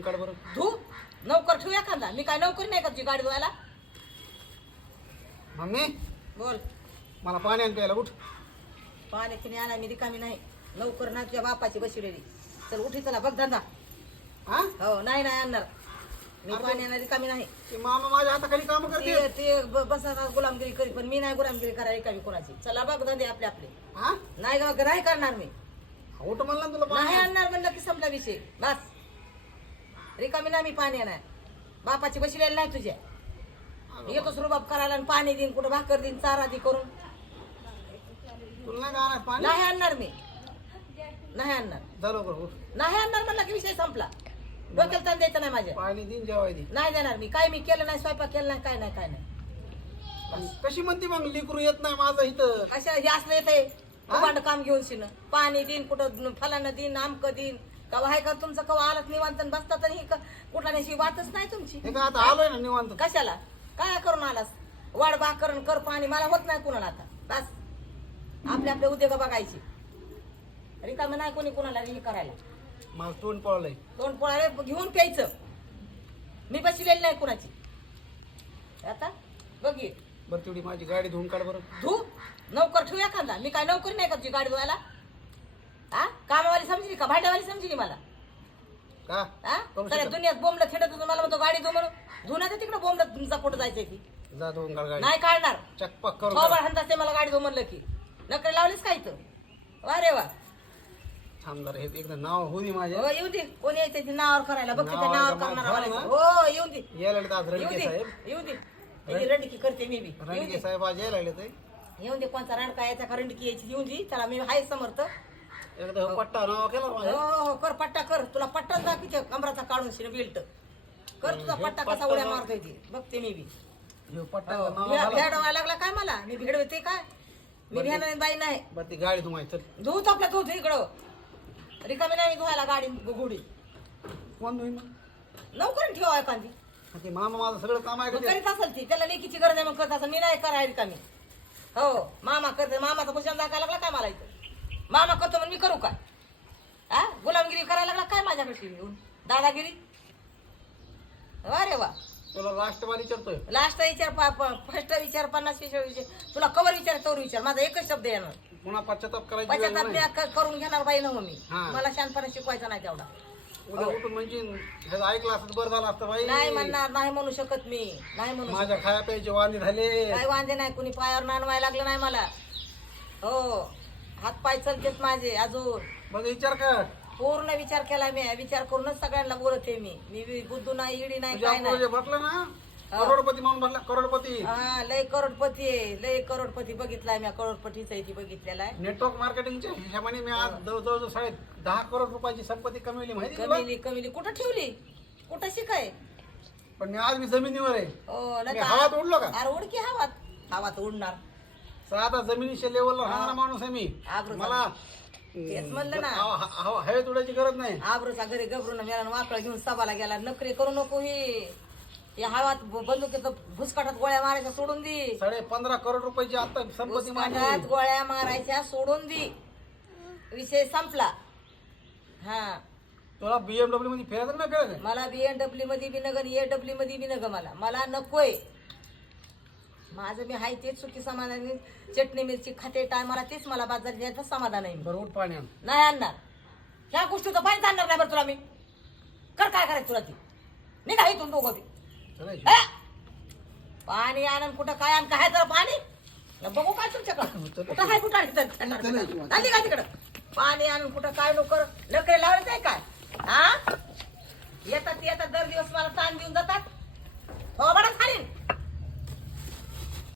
काढ बरं. नौकर ठेवू एखादा? मी काय नोकरी नाही का तुझी गाडी धुवायला? मम्मी बोल. मला पाणी आण प्यायला उठ. पाण्याची नाही आणा मी रिकामी नाही. नौकर ना तुझ्या बापाची बसवलेली चल उठी चला बघ धंदा. हा? हो नाही नाही आणणार. मी अरे. पाणी आणणार रिकामी नाही. ते मामा माझ्या हाताखाली काम करते. ते ते ब- बसा गुलामगिरी करी पण मी नाही गुलामगिरी करायला रिकामी कोणाची. चला बघ धंदे आपले आपले. हा? नाही ग- नाही करणार मी. उठ म्हणलं ना तुला नाही पाणी आणणार म्हणलं की संपला विषय. बस. रिकामी नाही मी पाणी आणणार बापाची बसलेली नाही तुझ्या. येतोच रुबाब करायला आणि पाणी देईन कुठं भाकर देईन चारा दे करून. तुला नाही पाणी? नाही आणणार मी. नाही आणणार. उठ. नाही आणणार म्हणलं की विषय संपला. डोक्याला ताण द्यायचं नाही माझ्या. पाणी दिन जेवाय दे नाही देणार मी. काय मी केलं नाही स्वयंपाक केलं नाही काय नाही काय नाही. कशी म्हणते मग लिकरू येत नाही माझं इथं. कशा हे असलं येतंय भांड काम घेऊन शिन. पाणी देईन कुठं फलानं देईन आमक देईन. कवा आहे का तुमचं कवा आलत निवांत आणि बसता तर ही कुठला नाही वाटच नाही तुमची. हे आता आलोय ना निवांत? कशाला? काय करून आलास? वाढ भाकरण कर पाणी. मला होत नाही कुणाला आता. बस. आपले आपले उद्योग बघायचे. रिकामी नाही कोणी कुणाला हे करायला. माझं तोंड पळलंय. दोन पोळारे घेऊन प्यायचं. मी बसलेली नाही कुणाची. आता बघ. बरं तेवढी माझी गाडी धुवून काढ बरं. धू? नौकर ठेवू एखादा? मी काय नोकरी नाही का तुझी गाडी धुवायला? हा कामावाली समजली का? भांड्यावाली समजली मला? का? हा करू सगळ्या शकत. दुनियात बोंबलं खेळत होतं मला म्हणतो गाडी धु म्हणून. धुना तर तिकडे बोंबलं तुमचा कुठं जायचंय ती जा धुवून काढ गाडी. नाही काढणार. चकपक करून. हंताच ते मला गाडी धु म्हणलं की. नकडे लावलीस काय इथं? वा रे वा. थांब जरा हे एकदा नाव होऊ दे माझ्या. हो येऊ दे. कोणी यायचं ते नावावर करायला? बघ त्या नावावर नावावर जमा करणार झालं वाला. ना? हो येऊ दे. यायला लागले आज येऊ रणके दे. साहेब. येऊ दे. त्याची रंडकी करते मी बी. येऊ रणके दे. साहेब आज यायला लागले ते. येऊन दे कोणचा रंडका यायचा का रंडकी यायची येऊन दे. त्याला मी हाय समर्थ. एकदा हो पट्टा नाव केला हो माझ्या हो कर पट्टा कर. तुला पट्टा दाखवते कमराचा काढून शिन बेल्ट. कर तुझा हे पट्टा कसा उड्या मारतोय ती. बघते मी बी. हे पट्टा हो. नाव व्हायला लागला काय मला? मी भेडवते काय? मी भेणार बाई नाही. बरं ती गाडी धुवायची चल. धुत आपल्या धुत इकडं. रिकामी नाही धुवायला गाडी गुडी कोण धुईन? लवकर ठेवा एखादी. ते मामा माझं सगळं काम आहे मग? करीत असेल ती. त्याला लेकीची गरज आहे मग करत असेल. मी नाही करायला रिकामी. हो मामा करते मामाचा भूषण दाखवायला लागला काय मला इथं? मामा करतो म्हणून मी करू काय हा गुलामगिरी करायला लागला काय माझ्याकडे येऊन दादागिरी? अरे वा. तुला राष्ट्रवादी विचारतोय. लास्ट विचार फर्स्ट विचार पन्नास विचार विचार. तुला कवर विचार तोर विचार. माझा एकच शब्द येणार पुन्हा पश्चाताप करायची वेळ पश्चाताप नाही. मी क- करून घेणार बाई नव मी. हा. मला शांतपणे शिकवायचा नाही तेवढा. उद्या उठून म्हणजे ह्याचं ऐकलं असतं बरं झालं असतं नाही बाई म्हणणार नाही म्हणू शकत मी. नाही म्हणू माझ्या खाया प्यायचे वांदे झाले. काय वांदे नाही कुणी पायावर नानवायला लागलं नाही मला. हो. हात पाय चलतेच माझे अजून. मग विचार कर. पूर्ण विचार केला मी विचार करूनच सगळ्यांना बोलते मी. मी बुद्धू नाही इडी नाही काय नाही. भरलं ना करोडपती म्हणून भरला करोडपती. हा लय करोडपती आहे लय करोडपती बघितलाय मी करोडपतीचा ती बघितलेला आहे. नेटवर्क मार्केटिंगच्या हिशोबाने मी आज जवळजवळ साडे दहा करोड रुपयाची संपत्ती कमवली माहिती? कमिली कमिली कुठं ठेवली? कुठं शिकाय? पण मी आज मी जमिनीवर आहे. हो हवात उडलो का? अरे उडकी हवात. हवात उडणार. साधा जमिनीच्या लेवलला राहणारा माणूस आहे मी. मला तेच म्हणलं ना. हवा- उडायची गरज नाही. आबरूचा घरी घबरून मेला वाकळ घेऊन सभाला गेला. नकरी करू नको ही. या हवात ब- बंदुकीचं भुसकाटात गोळ्या मारायच्या सोडून दे. साडे पंधरा करोड रुपयाची आता संपत्ती भुसकाटात माझी गोळ्या मारायच्या सोडून दे. विषय संपला. हा. तुला बीएमडब्ल्यू मध्ये फिरायचं ना फिरायचं मला बीएनडब्ल्यू मध्ये बी नग ए डब्ल्यू मध्ये बी नग मला. मला नकोय. माझं मी हाय तेच सुखी समाधानी. चटणी मिरची खाते टायमाला तेच मला बाजार द्यायचं समाधान आहे बरं उठ पाणी आण. नाही आणणार. ह्या गोष्टी तर पाहिजे आणणार नाही बरं तुला मी. कर काय करायचं तुला ती. निघा इथून दोघं ते. ए! पाणी आणून कुठं काय आण काय तर पाणी? न बघू काय तुमच्याकडं. कुठं कुठं आहे तर आली का तिकडं. पाणी आणून कुठं काय नको लकडे लावायचं आहे काय?